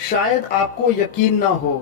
शायद आपको यकीन न हो,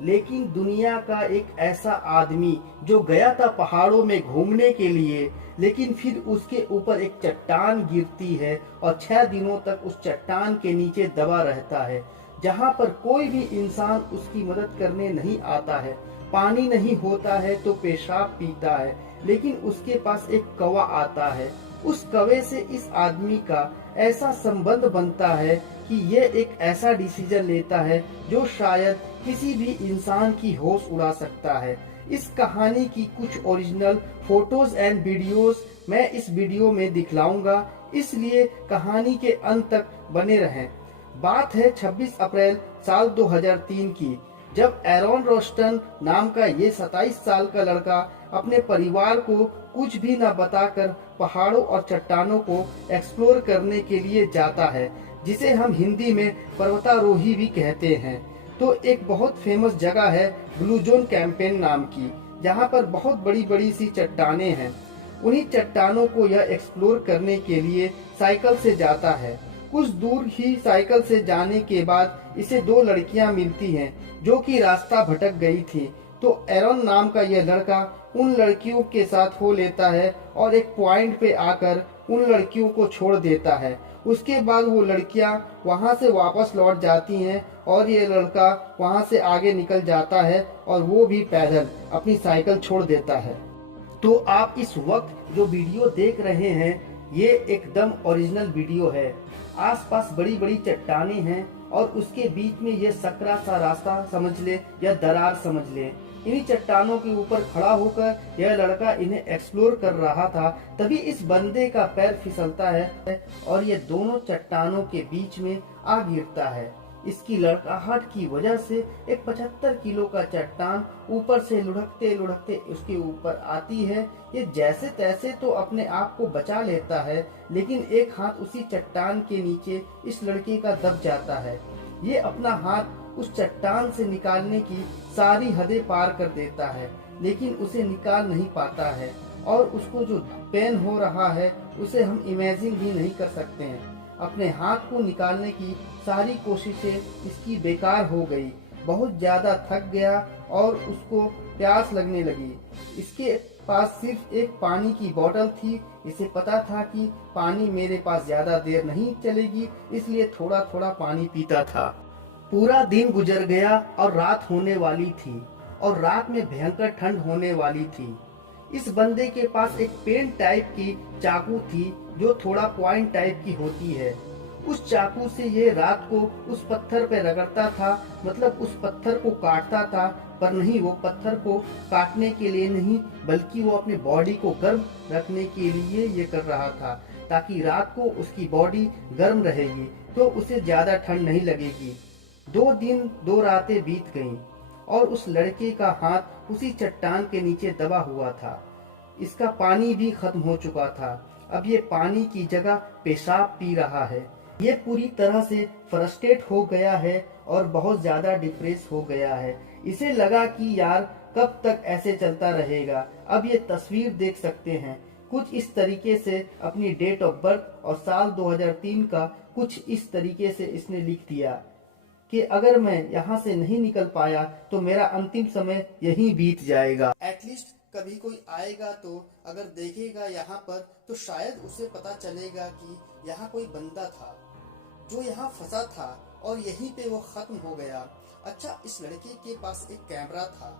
लेकिन दुनिया का एक ऐसा आदमी जो गया था पहाड़ों में घूमने के लिए, लेकिन फिर उसके ऊपर एक चट्टान गिरती है और 6 दिनों तक उस चट्टान के नीचे दबा रहता है, जहां पर कोई भी इंसान उसकी मदद करने नहीं आता है। पानी नहीं होता है तो पेशाब पीता है, लेकिन उसके पास एक कौवा आता है। उस कौवे से इस आदमी का ऐसा संबंध बनता है कि ये एक ऐसा डिसीजन लेता है जो शायद किसी भी इंसान की होश उड़ा सकता है। इस कहानी की कुछ ओरिजिनल फोटोज एंड वीडियोस मैं इस वीडियो में दिखलाऊंगा, इसलिए कहानी के अंत तक बने रहें। बात है 26 अप्रैल साल 2003 की, जब एरॉन रोस्टन नाम का ये 27 साल का लड़का अपने परिवार को कुछ भी न बताकर पहाड़ों और चट्टानों को एक्सप्लोर करने के लिए जाता है, जिसे हम हिंदी में पर्वतारोही भी कहते हैं। तो एक बहुत फेमस जगह है ब्लू जोन कैंपेन नाम की, जहाँ पर बहुत बड़ी बड़ी सी चट्टानें हैं। उन्हीं चट्टानों को यह एक्सप्लोर करने के लिए साइकिल से जाता है। कुछ दूर ही साइकिल से जाने के बाद इसे 2 लड़कियां मिलती हैं जो कि रास्ता भटक गई थी। तो एरॉन नाम का यह लड़का उन लड़कियों के साथ हो लेता है और एक पॉइंट पे आकर उन लड़कियों को छोड़ देता है। उसके बाद वो लड़कियां वहां से वापस लौट जाती हैं और ये लड़का वहां से आगे निकल जाता है और वो भी पैदल अपनी साइकिल छोड़ देता है। तो आप इस वक्त जो वीडियो देख रहे हैं ये एकदम ओरिजिनल वीडियो है। आसपास बड़ी बड़ी चट्टानें हैं और उसके बीच में ये सकरा सा रास्ता समझ ले या दरार समझ ले। इन्हीं चट्टानों के ऊपर खड़ा होकर यह लड़का इन्हें एक्सप्लोर कर रहा था, तभी इस बंदे का पैर फिसलता है और ये दोनों चट्टानों के बीच में आ गिरता है। इसकी लड़काहट की वजह से एक 75 किलो का चट्टान ऊपर से लुढ़कते लुढ़कते उसके ऊपर आती है। ये जैसे तैसे तो अपने आप को बचा लेता है, लेकिन एक हाथ उसी चट्टान के नीचे इस लड़के का दब जाता है। ये अपना हाथ उस चट्टान से निकालने की सारी हदें पार कर देता है, लेकिन उसे निकाल नहीं पाता है और उसको जो पेन हो रहा है उसे हम इमेजिन भी नहीं कर सकते हैं। अपने हाथ को निकालने की सारी कोशिशें इसकी बेकार हो गई। बहुत ज्यादा थक गया और उसको प्यास लगने लगी। इसके पास सिर्फ एक पानी की बोतल थी। इसे पता था कि पानी मेरे पास ज्यादा देर नहीं चलेगी, इसलिए थोड़ा थोड़ा पानी पीता था। पूरा दिन गुजर गया और रात होने वाली थी और रात में भयंकर ठंड होने वाली थी। इस बंदे के पास एक पेन टाइप की चाकू थी जो थोड़ा पॉइंट टाइप की होती है। उस चाकू से ये रात को उस पत्थर पे रगड़ता था, मतलब उस पत्थर को काटता था, पर नहीं, वो पत्थर को काटने के लिए नहीं बल्कि वो अपने बॉडी को गर्म रखने के लिए ये कर रहा था, ताकि रात को उसकी बॉडी गर्म रहेगी तो उसे ज्यादा ठंड नहीं लगेगी। 2 दिन 2 रातें बीत गईं और उस लड़के का हाथ उसी चट्टान के नीचे दबा हुआ था। इसका पानी भी खत्म हो चुका था। अब ये पानी की जगह पेशाब पी रहा है। ये पूरी तरह से फ्रस्ट्रेट हो गया है और बहुत ज्यादा डिप्रेस हो गया है। इसे लगा कि यार कब तक ऐसे चलता रहेगा। अब ये तस्वीर देख सकते हैं, कुछ इस तरीके से अपनी डेट ऑफ बर्थ और साल 2003 का कुछ इस तरीके से इसने लिख दिया कि अगर मैं यहाँ से नहीं निकल पाया तो मेरा अंतिम समय यहीं बीत जाएगा। एटलीस्ट कभी कोई आएगा तो अगर देखेगा यहाँ पर तो शायद उसे पता चलेगा कि यहाँ कोई बंदा था जो यहाँ फंसा था और यहीं पे वो खत्म हो गया। अच्छा, इस लड़के के पास एक कैमरा था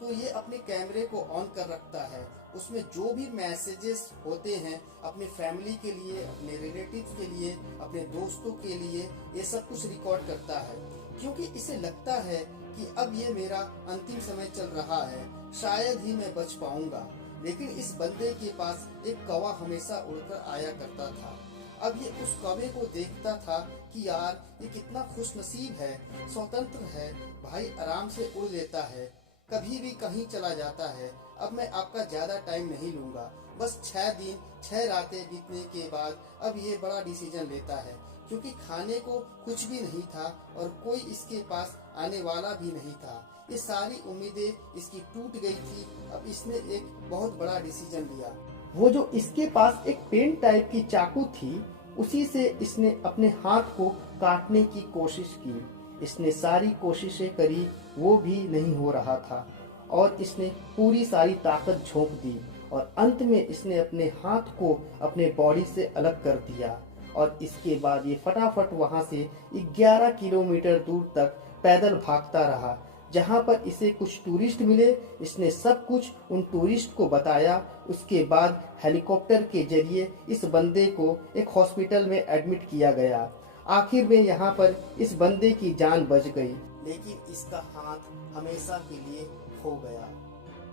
तो ये अपने कैमरे को ऑन कर रखता है। उसमें जो भी मैसेजेस होते हैं अपने फैमिली के लिए, अपने रिलेटिव्स के लिए, अपने दोस्तों के लिए, ये सब कुछ रिकॉर्ड करता है, क्योंकि इसे लगता है कि अब ये मेरा अंतिम समय चल रहा है, शायद ही मैं बच पाऊंगा। लेकिन इस बंदे के पास एक कौवा हमेशा उड़कर आया करता था। अब ये उस कौवे को देखता था कि यार ये कितना खुशनसीब है, स्वतंत्र है, भाई आराम से उड़ लेता है, कभी भी कहीं चला जाता है। अब मैं आपका ज्यादा टाइम नहीं लूंगा, बस 6 दिन 6 रातें बीतने के बाद अब ये बड़ा डिसीजन लेता है, क्योंकि खाने को कुछ भी नहीं था और कोई इसके पास आने वाला भी नहीं था। ये सारी उम्मीदें इसकी टूट गई थी। अब इसने एक बहुत बड़ा डिसीजन लिया। वो जो इसके पास एक पेन टाइप की चाकू थी, उसी से इसने अपने हाथ को काटने की कोशिश की। इसने सारी कोशिशें करी, वो भी नहीं हो रहा था और इसने पूरी सारी ताकत झोंक दी और अंत में इसने अपने हाथ को अपने बॉडी से अलग कर दिया और इसके बाद ये फटाफट वहां से 11 किलोमीटर दूर तक पैदल भागता रहा। जहां पर इसे कुछ टूरिस्ट मिले, इसने सब कुछ उन टूरिस्ट को बताया। उसके बाद हेलीकॉप्टर के जरिए इस बंदे को एक हॉस्पिटल में एडमिट किया गया। आखिर में यहाँ पर इस बंदे की जान बच गई, लेकिन इसका हाथ हमेशा के लिए खो गया।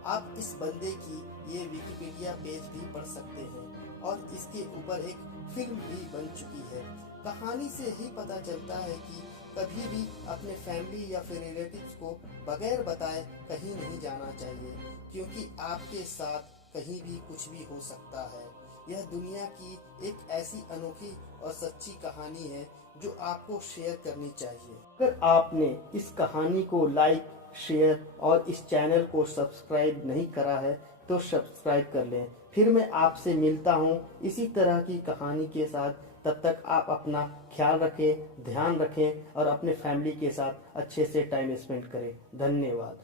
आप इस बंदे की ये विकिपीडिया पेज भी पढ़ सकते हैं और इसके ऊपर एक फिल्म भी बन चुकी है। कहानी से ही पता चलता है कि कभी भी अपने फैमिली या फिर रिलेटिव्स को बगैर बताए कहीं नहीं जाना चाहिए, क्योंकि आपके साथ कहीं भी कुछ भी हो सकता है। यह दुनिया की एक ऐसी अनोखी और सच्ची कहानी है जो आपको शेयर करनी चाहिए। अगर आपने इस कहानी को लाइक, शेयर और इस चैनल को सब्सक्राइब नहीं करा है तो सब्सक्राइब कर लें। फिर मैं आपसे मिलता हूँ इसी तरह की कहानी के साथ। तब तक आप अपना ख्याल रखें, ध्यान रखें और अपने फैमिली के साथ अच्छे से टाइम स्पेंड करें। धन्यवाद।